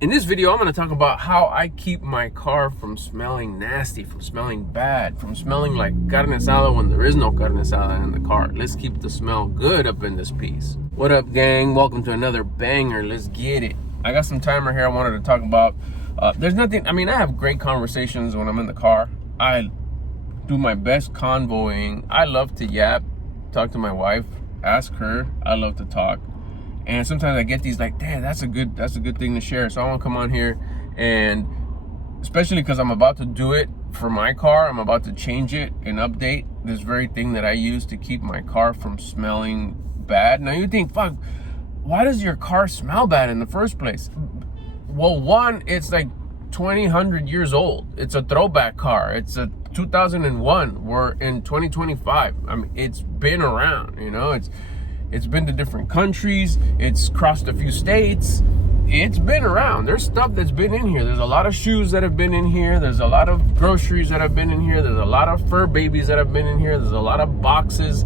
In this video, I'm going to talk about how I keep my car from smelling nasty, from smelling bad, from smelling like carne asada when there is no carne asada in the car. Let's keep the smell good up in this piece. What up, gang? Welcome to another banger. Let's get it. I got some timer here I wanted to talk about. There's nothing, I have great conversations when I'm in the car. I do my best convoying. I love to yap, talk to my wife, ask her. I love to talk. And sometimes I get these like, damn, that's a good thing to share. So I want to come on here, and especially because I'm about to do it for my car. I'm about to change it and update this very thing that I use to keep my car from smelling bad. Now you think, fuck, why does your car smell bad in the first place? Well, one, it's like 100 years old. It's a throwback car. It's a 2001. We're in 2025. It's been around, It's been to different countries. It's crossed a few states. It's been around. There's stuff that's been in here. There's a lot of shoes that have been in here. There's a lot of groceries that have been in here. There's a lot of fur babies that have been in here. There's a lot of boxes,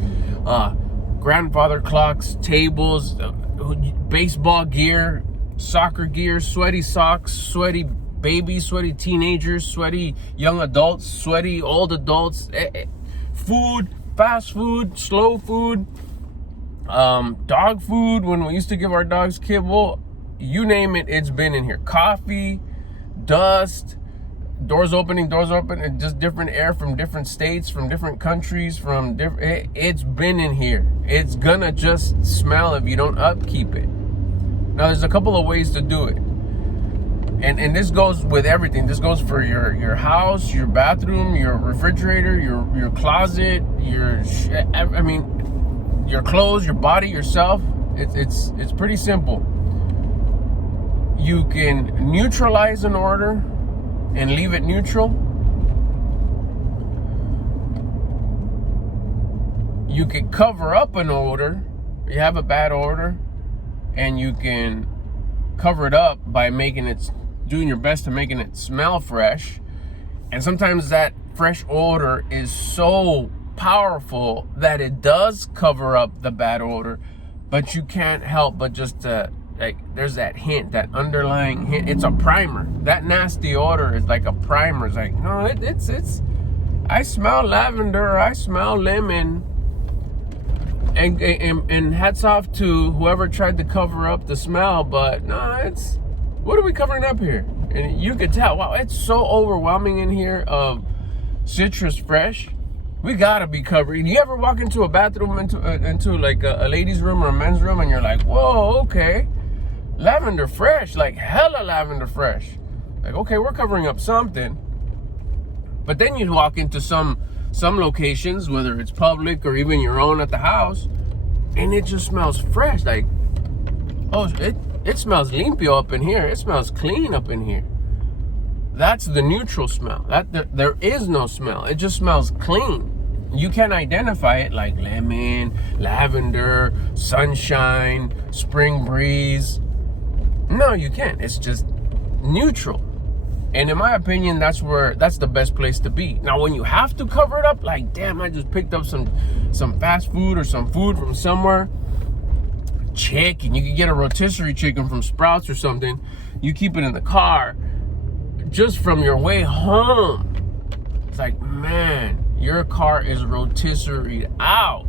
grandfather clocks, tables, baseball gear, soccer gear, sweaty socks, sweaty babies, sweaty teenagers, sweaty young adults, sweaty old adults, food, fast food, slow food, dog food when we used to give our dogs kibble, you name it, it's been in here. Coffee, dust, doors open, and just different air from different states, from different countries, from different, it's been in here. It's gonna just smell if you don't upkeep it. Now there's a couple of ways to do it. And this goes with everything. This goes for your house, your bathroom, your refrigerator, your closet, your clothes, your body, yourself. It's pretty simple. You can neutralize an odor and leave it neutral. You can cover up an odor. You have a bad odor, and you can cover it up by doing your best to making it smell fresh. And sometimes that fresh odor is so powerful that it does cover up the bad odor, but you can't help but just there's that hint, that underlying hint. It's a primer. That nasty odor is like a primer. It's like, no, it's I smell lavender, I smell lemon, and hats off to whoever tried to cover up the smell. But no, what are we covering up here? And you could tell, wow, it's so overwhelming in here of citrus fresh. We gotta be covering. You ever walk into a bathroom, into like a ladies' room or a men's room, and you're like, whoa, okay, lavender fresh, like hella lavender fresh. Like, okay, we're covering up something. But then you walk into some locations, whether it's public or even your own at the house, and it just smells fresh. Like, oh, it smells limpio up in here. It smells clean up in here. That's the neutral smell. There is no smell. It just smells clean. You can identify it like lemon, lavender, sunshine, spring breeze. No, you can't. It's just neutral. And in my opinion, that's the best place to be. Now, when you have to cover it up, like, damn, I just picked up some fast food or some food from somewhere, chicken, you can get a rotisserie chicken from Sprouts or something. You keep it in the car just from your way home. It's like, man, your car is rotisserie out.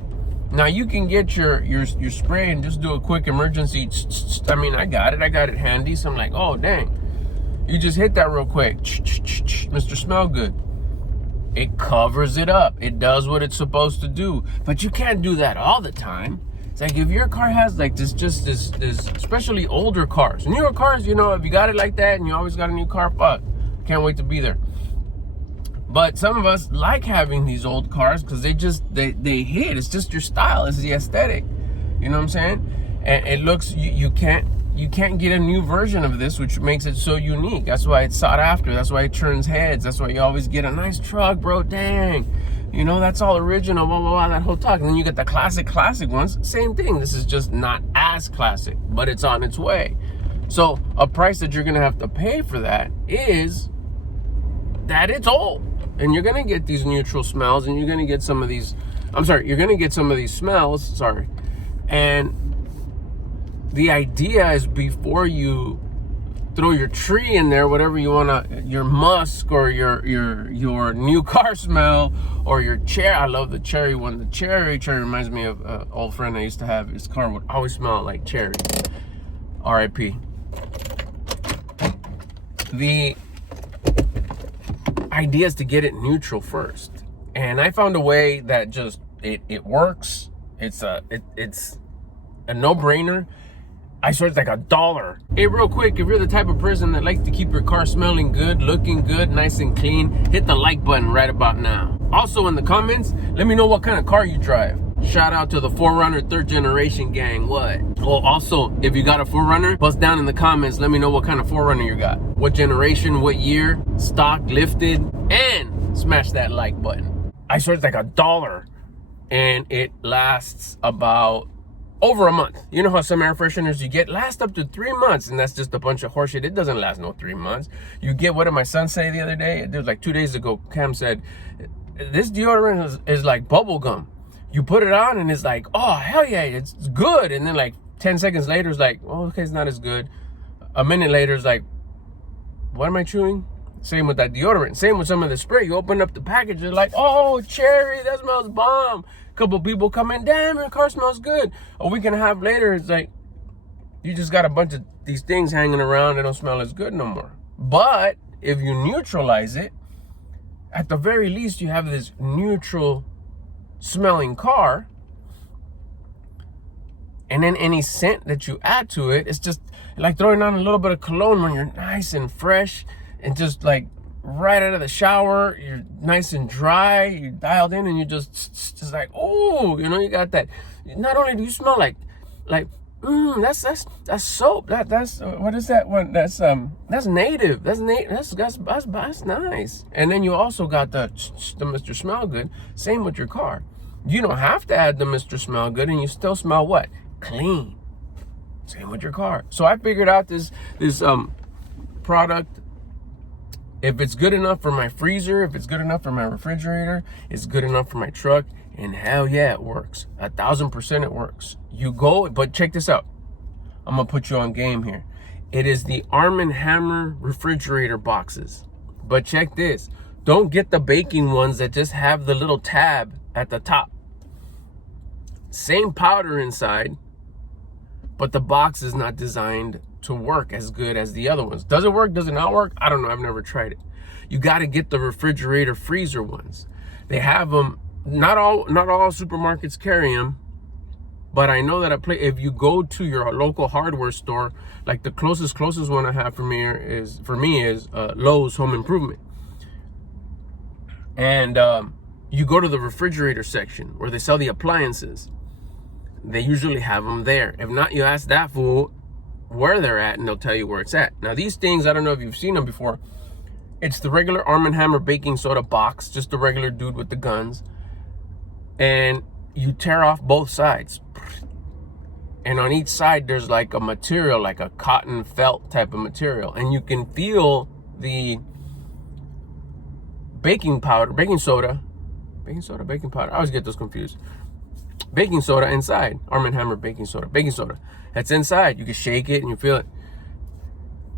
Now you can get your spray and just do a quick emergency. I got it handy. So I'm like, oh dang, you just hit that real quick, Mr. Smell Good. It covers it up. It does what it's supposed to do. But you can't do that all the time. It's like if your car has like this, especially older cars, newer cars, if you got it like that and you always got a new car, fuck, can't wait to be there. But some of us like having these old cars because they hit. It's just your style. It's the aesthetic. You know what I'm saying? And it looks, you can't get a new version of this, which makes it so unique. That's why it's sought after. That's why it turns heads. That's why you always get a nice truck, bro. Dang. That's all original, blah, blah, blah, that whole talk. And then you get the classic ones. Same thing. This is just not as classic, but it's on its way. So a price that you're going to have to pay for that is that it's old. And you're going to get these neutral smells, and you're going to get some of these, smells, and the idea is before you throw your tree in there, whatever you wanna, your musk or your new car smell or your cherry. I love the cherry one. The cherry reminds me of an old friend I used to have. His car would always smell like cherry. R.I.P. The idea is to get it neutral first, and I found a way that just it works. It's a no-brainer. I swear it's like $1. Hey, real quick, if you're the type of person that likes to keep your car smelling good, looking good, nice and clean, hit the like button right about now. Also in the comments, let me know what kind of car you drive. Shout out to the 4Runner 3rd generation gang. What? Oh, also, if you got a 4Runner, bust down in the comments. Let me know what kind of 4Runner you got. What generation, what year, stock, lifted, and smash that like button. I swear it's like $1, and it lasts about over a month. You know how some air fresheners you get last up to 3 months, and that's just a bunch of horseshit. It doesn't last no 3 months. You get, what did my son say the other day? It was like 2 days ago. Cam said, this deodorant is like bubble gum. You put it on and it's like, oh, hell yeah, it's good. And then like 10 seconds later, it's like, oh, okay, it's not as good. A minute later, it's like, what am I chewing? Same with that deodorant. Same with some of the spray. You open up the package, you're like, oh, cherry, that smells bomb. Couple people come in, damn, your car smells good. A week and a half later, it's like, you just got a bunch of these things hanging around that don't smell as good no more. But if you neutralize it, at the very least, you have this neutral smelling car. And then any scent that you add to it, it's just like throwing on a little bit of cologne when you're nice and fresh and just like right out of the shower, you're nice and dry, you're dialed in, and you just like, oh, you know, you got that. Not only do you smell like that's soap. That's what is that one? That's native. That's nice. And then you also got the Mr. Smell Good. Same with your car. You don't have to add the Mr. Smell Good, and you still smell what? Clean. Same with your car. So I figured out this product. If it's good enough for my freezer, if it's good enough for my refrigerator, it's good enough for my truck, and hell yeah, it works. 1,000% it works. You go, but check this out. I'm gonna put you on game here. It is the Arm & Hammer refrigerator boxes. But check this. Don't get the baking ones that just have the little tab at the top. Same powder inside, but the box is not designed to work as good as the other ones. Does it work? Does it not work? I don't know. I've never tried it. You got to get the refrigerator freezer ones. They have them. Not all supermarkets carry them, but I know that if you go to your local hardware store, like the closest one I have for me is Lowe's Home Improvement, and you go to the refrigerator section where they sell the appliances. They usually have them there. If not, you ask that fool where they're at, and they'll tell you where it's at. Now these things, I don't know if you've seen them before. It's the regular Arm & Hammer baking soda box, just the regular dude with the guns, and you tear off both sides, and on each side there's like a material, like a cotton felt type of material, and you can feel the baking powder, baking soda, baking powder, I always get those confused. Baking soda inside. Arm & Hammer baking soda. That's inside. You can shake it and you feel it.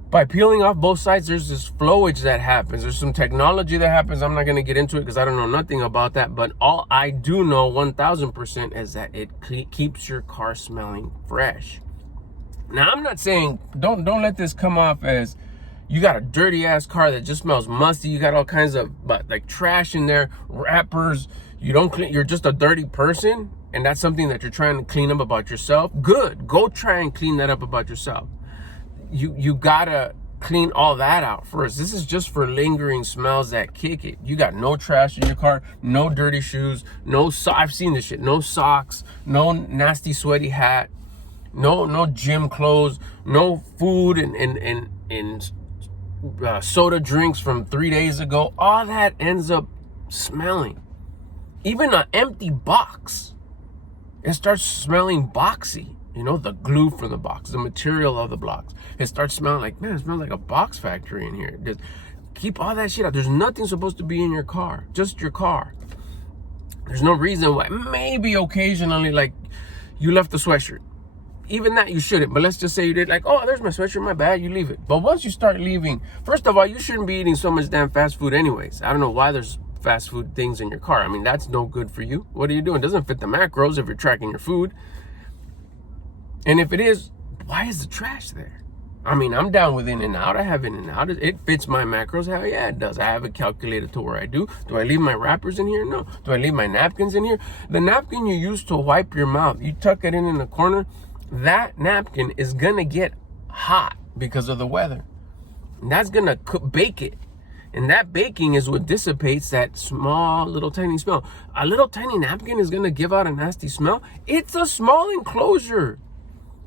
By peeling off both sides, there's this flowage that happens. There's some technology that happens. I'm not going to get into it because I don't know nothing about that. But all I do know 1,000% is that it keeps your car smelling fresh. Now, I'm not saying, don't let this come off as you got a dirty ass car that just smells musty. You got all kinds of like trash in there, wrappers. You don't clean. You're just a dirty person. And that's something that you're trying to clean up about yourself. Good. Go try and clean that up about yourself. You gotta clean all that out first. This is just for lingering smells that kick it. You got no trash in your car, no dirty shoes, I've seen this shit. No socks, no nasty sweaty hat, no gym clothes, no food and soda drinks from 3 days ago. All that ends up smelling. Even an empty box. It starts smelling boxy. You know, the glue from the box, the material of the blocks. It starts smelling like, man, it smells like a box factory in here. Just keep all that shit out. There's nothing supposed to be in your car, just your car. There's no reason why. Maybe occasionally, like, you left the sweatshirt even that you shouldn't, but let's just say you did, like, oh, there's my sweatshirt, my bad, you leave it. But once you start leaving, first of all, you shouldn't be eating so much damn fast food anyways. I don't know why there's fast food things in your car. I mean, that's no good for you. What are you doing? It doesn't fit the macros if you're tracking your food. And if it is, why is the trash there? I mean, I'm down with In-N-Out. I have In-N-Out. It fits my macros. Hell yeah, it does. I have it calculated to where I do. Do I leave my wrappers in here? No. Do I leave my napkins in here? The napkin you use to wipe your mouth, you tuck it in the corner, that napkin is going to get hot because of the weather. And that's going to bake it. And that baking is what dissipates that small, little tiny smell. A little tiny napkin is going to give out a nasty smell. It's a small enclosure.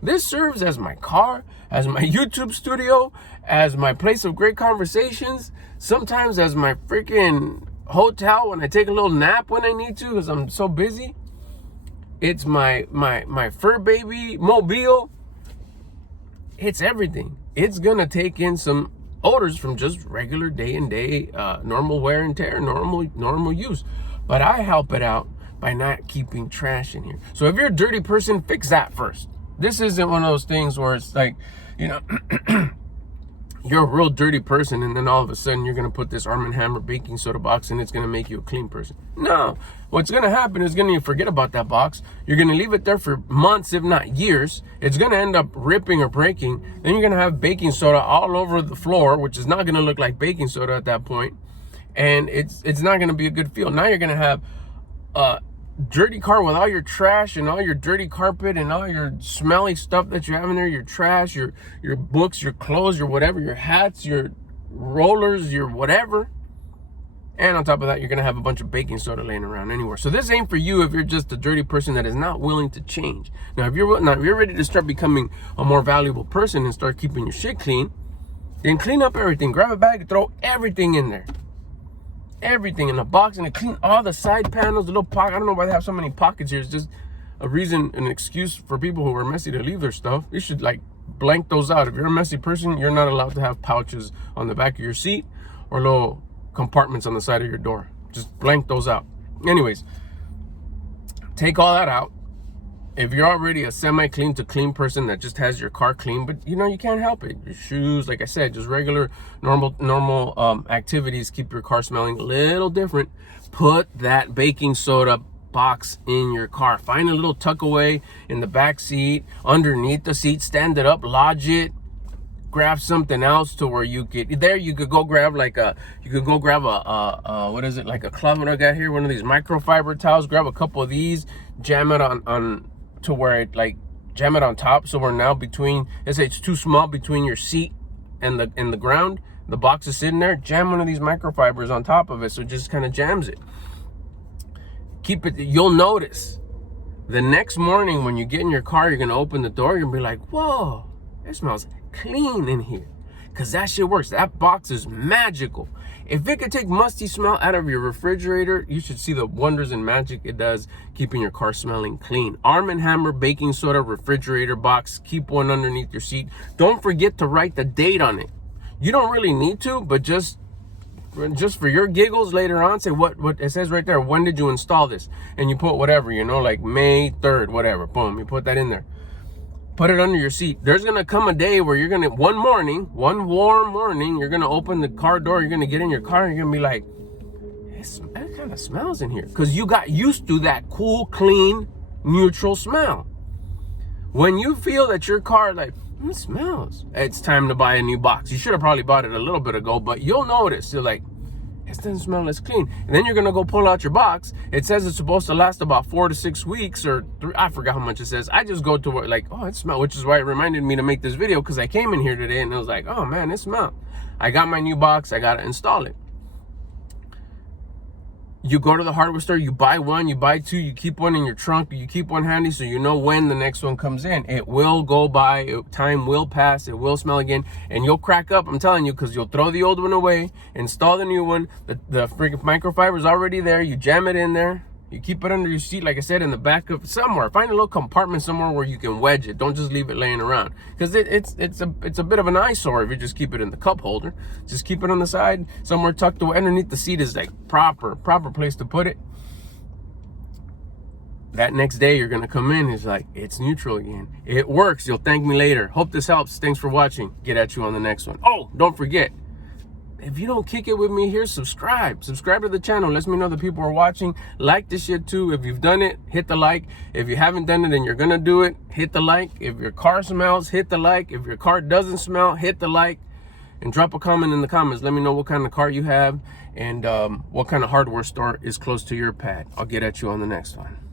This serves as my car, as my YouTube studio, as my place of great conversations, sometimes as my freaking hotel when I take a little nap when I need to because I'm so busy. It's my fur baby mobile. It's everything. It's going to take in some odors from just regular day-and-day normal wear and tear, normal use. But I help it out by not keeping trash in here. So if you're a dirty person, fix that first. This isn't one of those things where it's like, you know, you're a real dirty person and then all of a sudden you're going to put this Arm & Hammer baking soda box and it's going to make you a clean person. No. What's going to happen is going to forget about that box. You're going to leave it there for months, if not years. It's going to end up ripping or breaking. Then you're going to have baking soda all over the floor, which is not going to look like baking soda at that point. And it's not going to be a good feel. Now you're going to have dirty car with all your trash and all your dirty carpet and all your smelly stuff that you have in there, your trash, your books, your clothes, your whatever, your hats, your rollers, your whatever. And on top of that, you're going to have a bunch of baking soda laying around anywhere. So this ain't for you if you're just a dirty person that is not willing to change. Now, if you're ready to start becoming a more valuable person and start keeping your shit clean, then clean up everything. Grab a bag, throw everything in there. Everything in a box, and clean all the side panels, the little pocket. I don't know why they have so many pockets here. It's just a reason, an excuse for people who are messy to leave their stuff. You should like blank those out. If you're a messy person, you're not allowed to have pouches on the back of your seat or little compartments on the side of your door. Just blank those out. Anyways, take all that out. If you're already a semi-clean to clean person that just has your car clean, but you know, you can't help it. Your shoes, like I said, just regular, normal activities keep your car smelling a little different. Put that baking soda box in your car. Find a little tuck away in the back seat, underneath the seat, stand it up, lodge it. Grab something else to where you could go grab like a what is it, like a cloth that I got here, one of these microfiber towels. Grab a couple of these, jam it on to where it like jam it on top, so we're now between, let's say it's too small between your seat and the ground, the box is sitting there, jam one of these microfibers on top of it so it just kind of jams it. Keep it. You'll notice the next morning when you get in your car, you're gonna open the door, you're gonna be like, whoa, it smells clean in here, because that shit works. That box is magical. If it could take musty smell out of your refrigerator, you should see the wonders and magic it does keeping your car smelling clean. Arm & Hammer baking soda refrigerator box. Keep one underneath your seat. Don't forget to write the date on it. You don't really need to, but just for your giggles later on, say what it says right there. When did you install this? And you put whatever, you know, like May 3rd, whatever. Boom, you put that in there. Put it under your seat. There's going to come a day where you're going to, one warm morning, you're going to open the car door, you're going to get in your car, and you're going to be like, it kind of smells in here. Because you got used to that cool, clean, neutral smell. When you feel that your car, like, it smells, it's time to buy a new box. You should have probably bought it a little bit ago, but you'll notice, you're like, it doesn't smell as clean. And then you're going to go pull out your box. It says it's supposed to last about 4 to 6 weeks or 3. I forgot how much it says. I just go to work like, oh, it smells, which is why it reminded me to make this video, because I came in here today and it was like, oh man, it smells. I got my new box. I got to install it. You go to the hardware store, you buy one, you buy two, you keep one in your trunk, you keep one handy so you know when the next one comes in. It will go by, time will pass, it will smell again, and you'll crack up, I'm telling you, because you'll throw the old one away, install the new one, the freaking microfiber is already there, you jam it in there, you keep it under your seat, like I said, in the back of somewhere. Find a little compartment somewhere where you can wedge it. Don't just leave it laying around, because it's a bit of an eyesore if you just keep it in the cup holder. Just keep it on the side, somewhere tucked away. Underneath the seat is like proper place to put it. That next day, you're gonna come in, it's like, it's neutral again. It works, you'll thank me later. Hope this helps. Thanks for watching. Get at you on the next one. Oh, don't forget, if you don't kick it with me here, subscribe to the channel. Lets me know that people are watching. Like this shit too. If you've done it, hit the like. If you haven't done it and you're gonna do it, hit the like. If your car smells, hit the like. If your car doesn't smell, hit the like. And drop a comment in the comments. Let me know what kind of car you have and what kind of hardware store is close to your pad. I'll get at you on the next one.